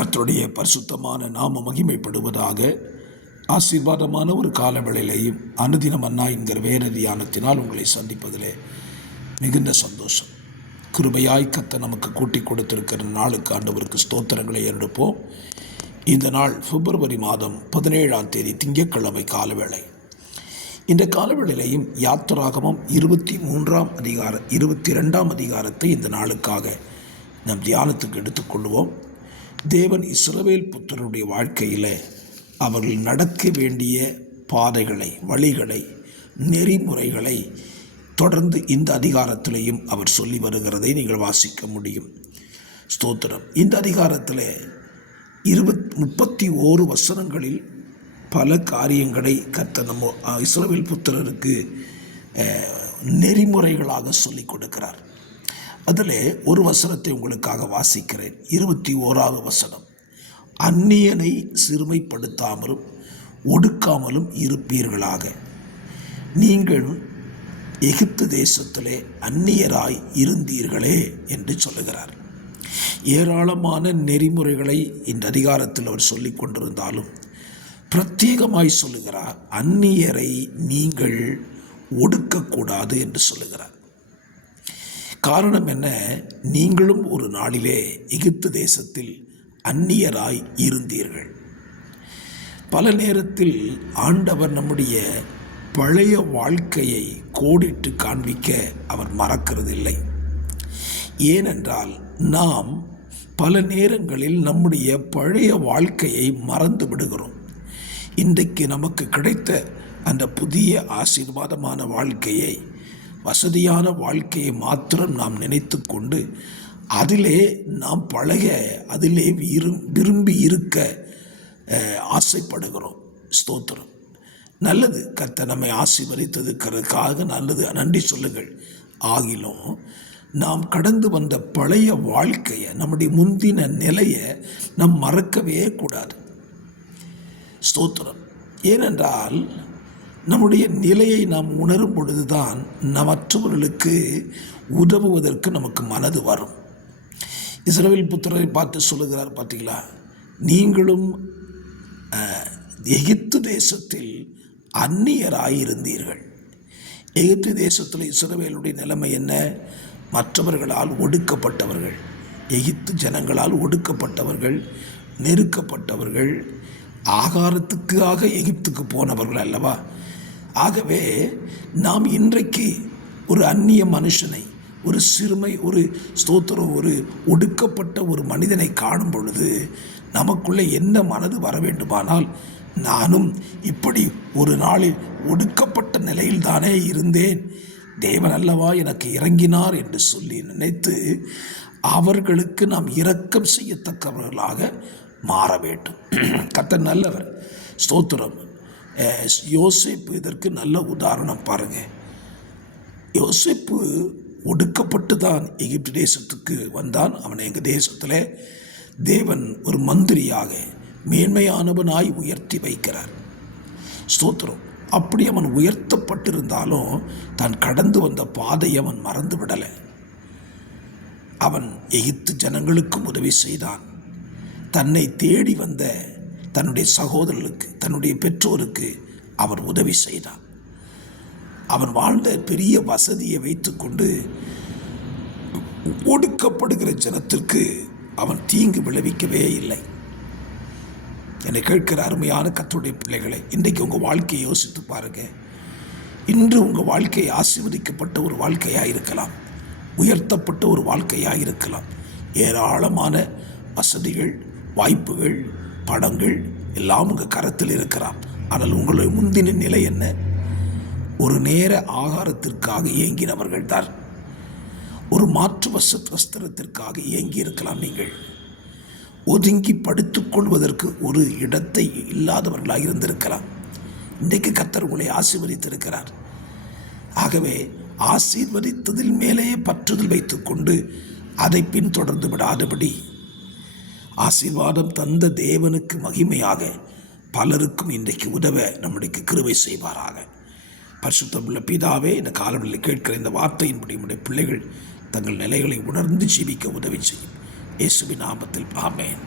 கர்த்தருடைய பரிசுத்தமான நாம மகிமைப்படுவதாக. ஆசீர்வாதமான ஒரு காலவேளையிலேயும் அனுதினம் அண்ணா என்கிற வேத தியானத்தினால் உங்களை சந்திப்பதிலே மிகுந்த சந்தோஷம். கிருபையாய் கர்த்தர் நமக்கு கூட்டி கொடுத்திருக்கிற நாளுக்கு ஆண்டவருக்கு ஸ்தோத்திரங்களை எடுப்போம். இந்த நாள் பிப்ரவரி மாதம் 17ஆம் தேதி திங்கட்கிழமை காலவேளை. இந்த காலவேளையிலையும் யாத்திராகமம் 22ஆம் அதிகாரத்தை இந்த நாளுக்காக நம் தியானத்துக்கு எடுத்துக்கொள்வோம். தேவன் இஸ்ரவேல் புத்திரருடைய வாழ்க்கையில் அவர்கள் நடக்க வேண்டிய பாதைகளை, வழிகளை, நெறிமுறைகளை தொடர்ந்து இந்த அதிகாரத்திலையும் அவர் சொல்லி வருகிறதை நீங்கள் வாசிக்க முடியும். ஸ்தோத்திரம். இந்த அதிகாரத்தில் 31 வசனங்களில் பல காரியங்களை கர்த்தர் நம்ம இஸ்ரவேல் புத்திரருக்கு நெறிமுறைகளாக சொல்லிக் கொடுக்கிறார். அதில் ஒரு வசனத்தை உங்களுக்காக வாசிக்கிறேன். 21வது வசனம். அந்நியனை சிறுமைப்படுத்தாமலும் ஒடுக்காமலும் இருப்பீர்களாக. நீங்கள் எகிப்து தேசத்திலே அந்நியராய் இருந்தீர்களே என்று சொல்லுகிறார். ஏராளமான நெறிமுறைகளை இந்த அதிகாரத்தில் அவர் சொல்லிக் கொண்டிருந்தாலும் பிரத்யேகமாய் சொல்லுகிறார், அந்நியரை நீங்கள் ஒடுக்கக்கூடாது என்று சொல்லுகிறார். காரணம் என்ன? நீங்களும் ஒரு நாளிலே எகிப்து தேசத்தில் அந்நியராய் இருந்தீர்கள். பல நேரத்தில் ஆண்டவர் நம்முடைய பழைய வாழ்க்கையை கோடிட்டு காண்பிக்க அவர் மறக்கிறதில்லை. ஏனென்றால் நாம் பல நேரங்களில் நம்முடைய பழைய வாழ்க்கையை மறந்து விடுகிறோம். இன்றைக்கு நமக்கு கிடைத்த அந்த புதிய ஆசீர்வாதமான வாழ்க்கையை, வசதியான வாழ்க்கையை மாத்திரம் நாம் நினைத்து கொண்டு அதிலே நாம் அதிலே விரும்பி இருக்க ஆசைப்படுகிறோம். ஸ்தோத்திரம். நல்லது, கர்த்தர் நம்மை ஆசீர்வதித்ததுக்காக நல்லது, நன்றி சொல்லுங்கள். ஆகிலும் நாம் கடந்து வந்த பழைய வாழ்க்கையை, நம்முடைய முந்தின நிலையை நாம் மறக்கவே கூடாது. ஸ்தோத்திரம். ஏனென்றால் நம்முடைய நிலையை நாம் உணரும் பொழுதுதான் மற்றவர்களுக்கு உதவுவதற்கு நமக்கு மனது வரும். இஸ்ரவேல் புத்திரரை பார்த்து சொல்லுகிறார், பார்த்தீங்களா, நீங்களும் எகிப்து தேசத்தில் அந்நியராயிருந்தீர்கள். எகிப்து தேசத்தில் இஸ்ரவேலுடைய நிலைமை என்ன? மற்றவர்களால் ஒடுக்கப்பட்டவர்கள், எகிப்து ஜனங்களால் ஒடுக்கப்பட்டவர்கள், நெருக்கப்பட்டவர்கள், ஆகாரத்துக்காக எகிப்துக்கு போனவர்கள் அல்லவா? ஆகவே நாம் இன்றைக்கு ஒரு அந்நிய மனுஷனை, ஒரு சிறுமை, ஒரு ஸ்தோத்திரம், ஒரு ஒடுக்கப்பட்ட ஒரு மனிதனை காணும் பொழுது நமக்குள்ளே என்ன மனது வர வேண்டுமானால், நானும் இப்படி ஒரு நாளில் ஒடுக்கப்பட்ட நிலையில் தானே இருந்தேன், தேவன் அல்லவா எனக்கு இறங்கினார் என்று சொல்லி நினைத்து அவர்களுக்கு நாம் இரக்கம் செய்யத்தக்கவர்களாக மாற வேண்டும். கர்த்தர் நல்லவர். ஸ்தோத்திரம். யோசேப்பு இதற்கு நல்ல உதாரணம். பாருங்கள், யோசேப்பு ஒடுக்கப்பட்டு தான் எகிப்து தேசத்துக்கு வந்தான். அவனை எங்கள் தேசத்தில் தேவன் ஒரு மந்திரியாக, மேன்மையானவனாய் உயர்த்தி வைக்கிறார். ஸ்தோத்திரம். அப்படி அவன் உயர்த்தப்பட்டிருந்தாலும் தான் கடந்து வந்த பாதையை அவன் மறந்து விடலை. அவன் எகிப்து ஜனங்களுக்கும் உதவி செய்தான். தன்னை தேடி வந்த தன்னுடைய சகோதரர்களுக்கு, தன்னுடைய பெற்றோருக்கு அவன் உதவி செய்தான். அவன் வாழ்ந்த பெரிய வசதியை வைத்துக்கொண்டு ஒடுக்கப்படுகிற ஜனத்திற்கு அவன் தீங்கு விளைவிக்கவே இல்லை. என்னை கேட்கிற அருமையான கர்த்தருடைய பிள்ளைகளை, இன்றைக்கு உங்கள் வாழ்க்கையை யோசித்து பாருங்கள். இன்று உங்கள் வாழ்க்கை ஆசீர்வதிக்கப்பட்ட ஒரு வாழ்க்கையாக இருக்கலாம், உயர்த்தப்பட்ட ஒரு வாழ்க்கையாக இருக்கலாம். ஏராளமான வசதிகள், வாய்ப்புகள், படங்கள் எல்லாம் உங்கள் கரத்தில் இருக்கலாம். ஆனால் உங்களுடைய முந்தின நிலை என்ன? ஒரு நேர ஆகாரத்திற்காக இயங்கினவர்கள் தான். ஒரு மாற்று வஸ்திரத்திற்காக இயங்கி இருக்கலாம். நீங்கள் ஒதுங்கி படுத்துக்கொள்வதற்கு ஒரு இடத்தை இல்லாதவர்களாக இருந்திருக்கலாம். இன்றைக்கு கர்த்தர் உங்களை ஆசீர்வதித்திருக்கிறார். ஆகவே ஆசீர்வதித்ததில் மேலேயே பற்றுதல் வைத்துக்கொண்டு அதை பின்தொடர்ந்து விடாதபடி, ஆசீர்வாதம் தந்த தேவனுக்கு மகிமையாக பலருக்கும் இன்றைக்கு உதவ நம்முடைய கிருபை செய்வாராக. பரிசுத்தமுள்ள பிதாவே, இந்த காலவெளியில் கேட்கிற இந்த வார்த்தையின்படி நம்முடைய பிள்ளைகள் தங்கள் நிலைகளை உணர்ந்து ஜீவிக்க உதவி செய்யும். இயேசுவின் நாமத்தில் ஆமென்.